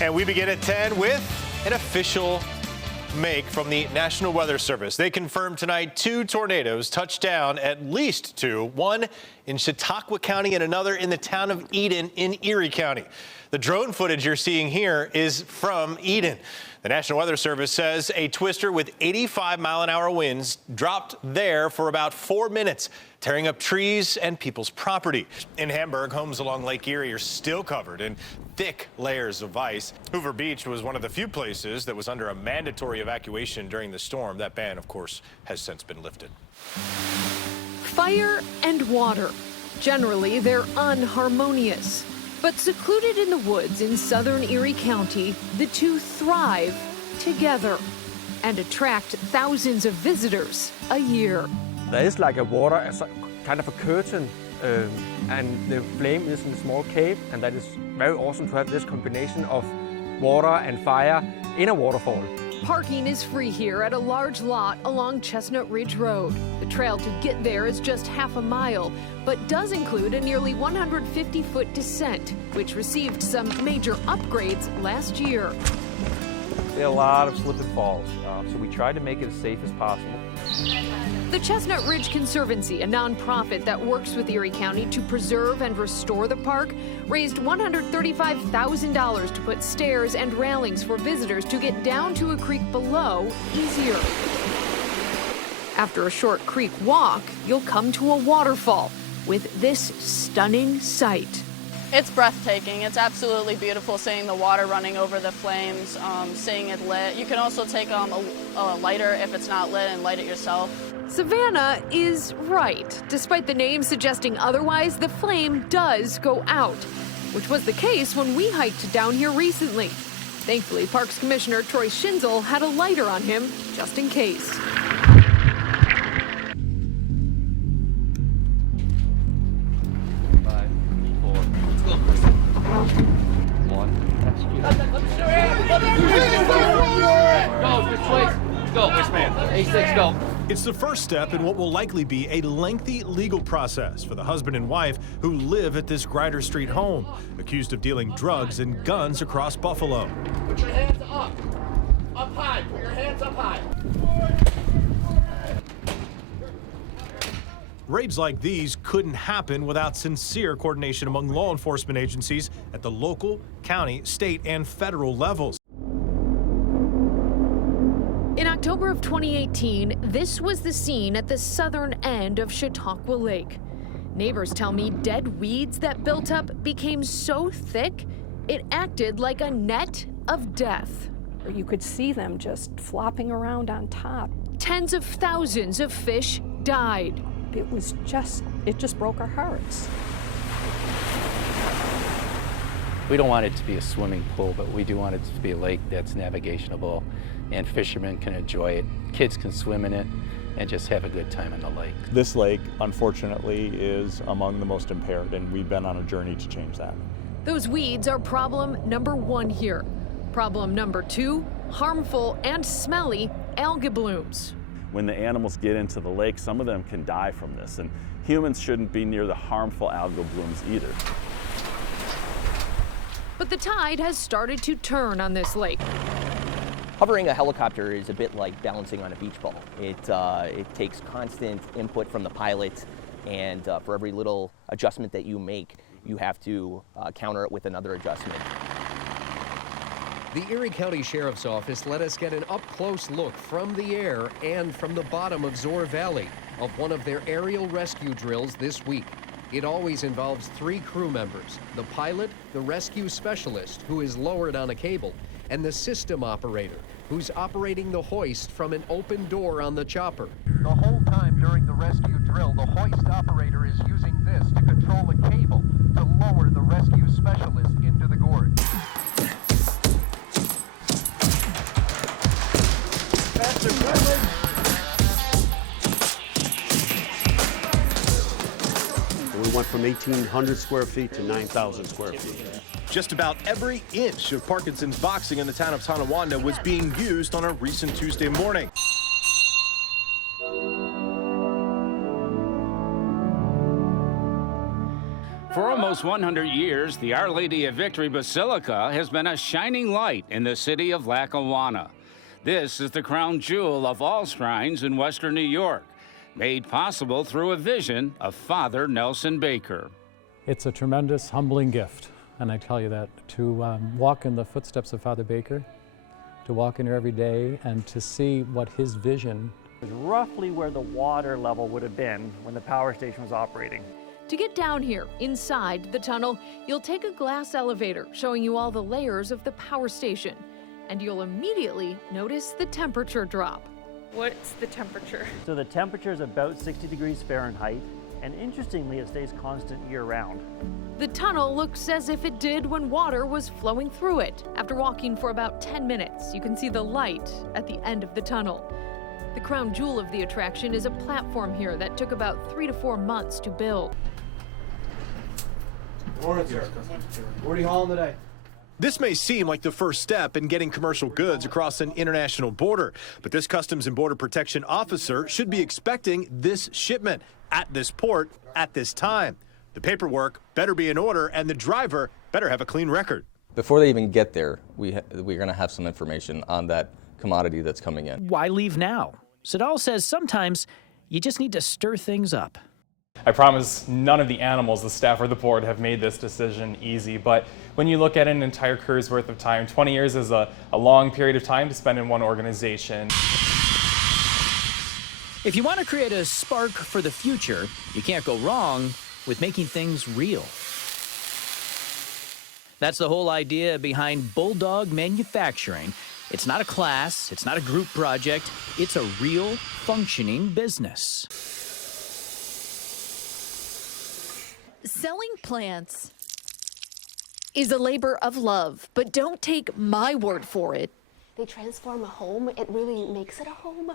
And we begin at 10 with an official make from the National Weather Service. They confirmed tonight 2 tornadoes touched down, at least 2, one in Chautauqua County and another in the town of Eden in Erie County. The drone footage you're seeing here is from Eden. The National Weather Service says a twister with 85-mile-an-hour winds dropped there for about 4 minutes, tearing up trees and people's property. In Hamburg, homes along Lake Erie are still covered in thick layers of ice. Hoover Beach was one of the few places that was under a mandatory evacuation during the storm. That ban, of course, has since been lifted. Fire and water. Generally, they're unharmonious. But secluded in the woods in southern Erie County, the two thrive together and attract thousands of visitors a year. There is like a water, as a kind of a curtain, and the flame is in a small cave, and that is very awesome to have this combination of water and fire in a waterfall. Parking is free here at a large lot along Chestnut Ridge Road. The trail to get there is just half a mile, but does include a nearly 150-foot descent, which received some major upgrades last year. There are a lot of slip and falls, so we tried to make it as safe as possible. The Chestnut Ridge Conservancy, a nonprofit that works with Erie County to preserve and restore the park, raised $135,000 to put stairs and railings for visitors to get down to a creek below easier. After a short creek walk, you'll come to a waterfall with this stunning sight. It's breathtaking. It's absolutely beautiful seeing the water running over the flames, seeing it lit. You can also take a lighter if it's not lit and light it yourself. Savannah is right. Despite the name suggesting otherwise, the flame does go out, which was the case when we hiked down here recently. Thankfully, Parks Commissioner Troy Schinzel had a lighter on him just in case. 5, 4, let's go. 1, that's Go, which way? Go. Yes, ma'am. A6, go. It's the first step in what will likely be a lengthy legal process for the husband and wife who live at this Grider Street home, accused of dealing drugs and guns across Buffalo. Put your hands up. Up high. Put your hands up high. Raids like these couldn't happen without sincere coordination among law enforcement agencies at the local, county, state, and federal levels. In October of 2018, this was the scene at the southern end of Chautauqua Lake. Neighbors tell me dead weeds that built up became so thick, it acted like a net of death. You could see them just flopping around on top. Tens of thousands of fish died. It just broke our hearts. We don't want it to be a swimming pool, but we do want it to be a lake that's navigationable and fishermen can enjoy it. Kids can swim in it and just have a good time in the lake. This lake, unfortunately, is among the most impaired, and we've been on a journey to change that. Those weeds are problem number 1 here. Problem number 2, harmful and smelly algae blooms. When the animals get into the lake, some of them can die from this, and humans shouldn't be near the harmful algal blooms either. But the tide has started to turn on this lake. Hovering a helicopter is a bit like balancing on a beach ball. It takes constant input from the pilot, and for every little adjustment that you make, you have to counter it with another adjustment. The Erie County Sheriff's Office let us get an up-close look from the air and from the bottom of Zoar Valley of one of their aerial rescue drills this week. It always involves 3 crew members: the pilot, the rescue specialist, who is lowered on a cable, and the system operator, who's operating the hoist from an open door on the chopper. The whole time during the rescue drill, the hoist operator is using this to control a cable to lower the rescue specialist into the gorge. We went from 1,800 square feet to 9,000 square feet. Just about every inch of Parkinson's boxing in the town of Tonawanda was being used on a recent Tuesday morning. For almost 100 years, the Our Lady of Victory Basilica has been a shining light in the city of Lackawanna. This is the crown jewel of all shrines in Western New York, made possible through a vision of Father Nelson Baker. It's a tremendous, humbling gift, and I tell you that, to walk in the footsteps of Father Baker, to walk in here every day and to see what his vision is roughly where the water level would have been when the power station was operating. To get down here, inside the tunnel, you'll take a glass elevator showing you all the layers of the power station. And you'll immediately notice the temperature drop. What's the temperature? So the temperature is about 60 degrees Fahrenheit, and interestingly, it stays constant year-round. The tunnel looks as if it did when water was flowing through it. After walking for about 10 minutes, you can see the light at the end of the tunnel. The crown jewel of the attraction is a platform here that took about 3 to 4 months to build. Morning, sir. What are you hauling today? This may seem like the first step in getting commercial goods across an international border, but this Customs and Border Protection officer should be expecting this shipment at this port at this time. The paperwork better be in order, and the driver better have a clean record. Before they even get there, we're going to have some information on that commodity that's coming in. Why leave now? Siddall says sometimes you just need to stir things up. I promise none of the animals, the staff, or the board have made this decision easy, but when you look at an entire career's worth of time, 20 years is a long period of time to spend in one organization. If you want to create a spark for the future, you can't go wrong with making things real. That's the whole idea behind Bulldog Manufacturing. It's not a class, it's not a group project, it's a real, functioning business. Selling plants is a labor of love, but don't take my word for it. They transform a home. It really makes it a home.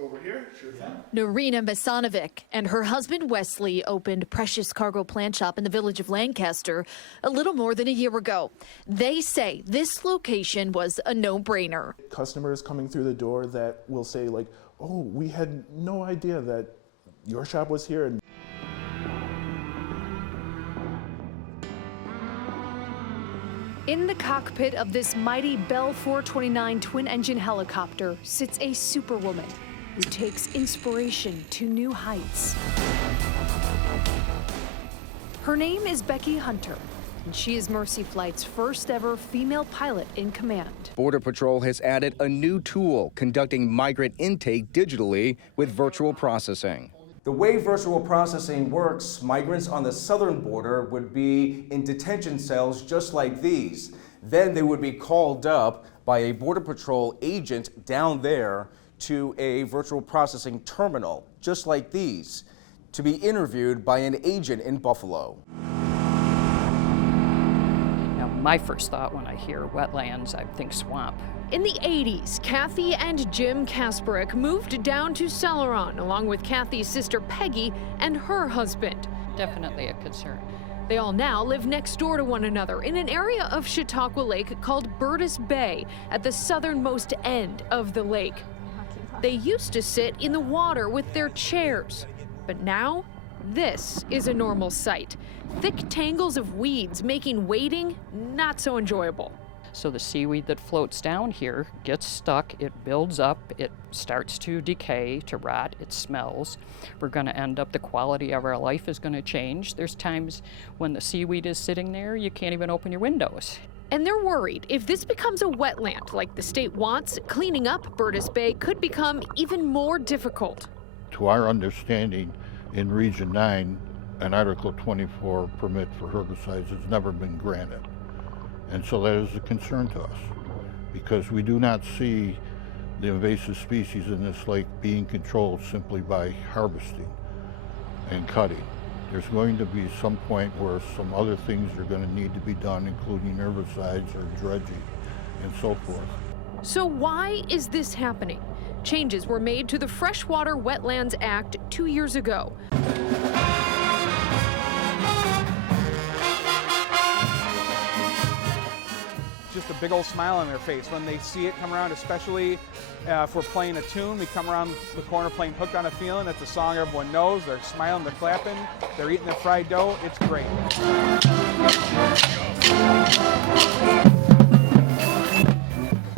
Over here, sure thing. Narina Masanovic and her husband Wesley opened Precious Cargo Plant Shop in the village of Lancaster a little more than a year ago. They say this location was a no-brainer. Customers coming through the door that will say like, oh, we had no idea that your shop was here. In the cockpit of this mighty Bell 429 twin-engine helicopter sits a superwoman who takes inspiration to new heights. Her name is Becky Hunter, and she is Mercy Flight's first ever female pilot in command. Border Patrol has added a new tool, conducting migrant intake digitally with virtual processing. The way virtual processing works, migrants on the southern border would be in detention cells just like these. Then they would be called up by a Border Patrol agent down there to a virtual processing terminal, just like these, to be interviewed by an agent in Buffalo. Now, my first thought when I hear wetlands, I think swamp. In the 80s, Kathy and Jim Kasperick moved down to Celeron, along with Kathy's sister Peggy and her husband. Definitely a concern. They all now live next door to one another in an area of Chautauqua Lake called Burtis Bay at the southernmost end of the lake. They used to sit in the water with their chairs, but now this is a normal sight. Thick tangles of weeds making wading not so enjoyable. So the seaweed that floats down here gets stuck, it builds up, it starts to decay, to rot, it smells. We're going to end up, the quality of our life is going to change. There's times when the seaweed is sitting there, you can't even open your windows. And they're worried if this becomes a wetland like the state wants, cleaning up Burtis Bay could become even more difficult. To our understanding, in Region 9, an Article 24 permit for herbicides has never been granted. And so that is a concern to us, because we do not see the invasive species in this lake being controlled simply by harvesting and cutting. There's going to be some point where some other things are going to need to be done, including herbicides or dredging and so forth. So why is this happening? Changes were made to the Freshwater Wetlands Act 2 years ago. just a big old smile on their face when they see it come around, especially if we're playing a tune. We come around the corner playing Hooked on a Feeling. It's a song everyone knows. They're smiling, they're clapping, they're eating their fried dough. It's great.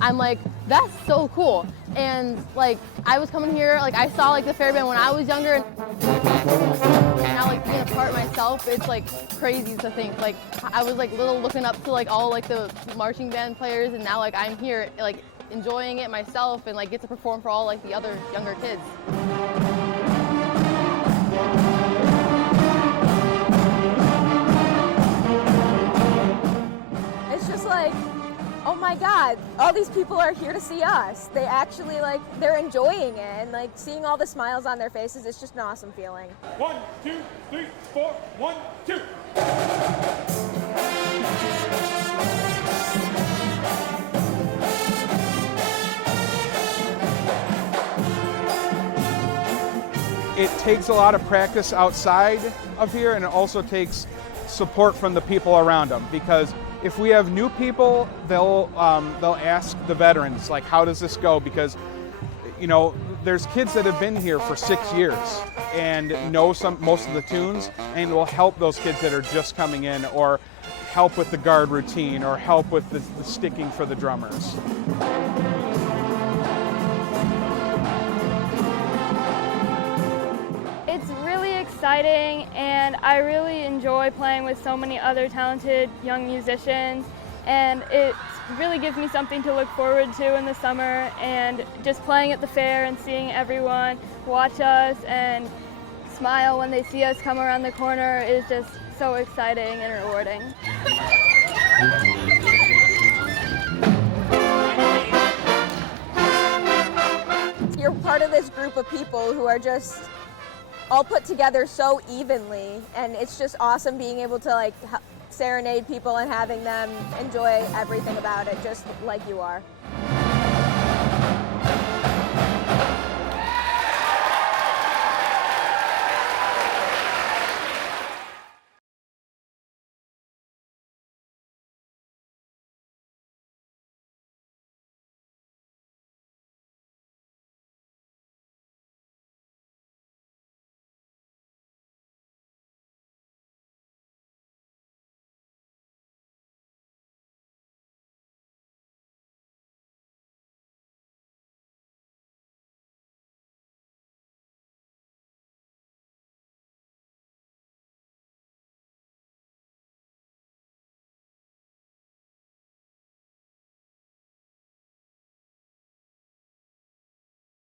I'm like, that's so cool. And like, I was coming here, like I saw like the fair band when I was younger, and now like being a part myself, it's like crazy to think. Like I was like little looking up to like all like the marching band players, and now like I'm here like enjoying it myself and like get to perform for all like the other younger kids. It's just like, oh my God, all these people are here to see us. They actually like, they're enjoying it, and like seeing all the smiles on their faces, it's just an awesome feeling. 1, 2, 3, 4, 1, 2. It takes a lot of practice outside of here, and it also takes support from the people around them, because if we have new people, they'll ask the veterans, like, how does this go? Because, you know, there's kids that have been here for 6 years and know most of the tunes, and will help those kids that are just coming in, or help with the guard routine, or help with the sticking for the drummers. It's really exciting, and I really enjoy playing with so many other talented young musicians, and it really gives me something to look forward to in the summer, and just playing at the fair and seeing everyone watch us and smile when they see us come around the corner is just so exciting and rewarding. You're part of this group of people who are just all put together so evenly, and it's just awesome being able to like serenade people and having them enjoy everything about it just like you are.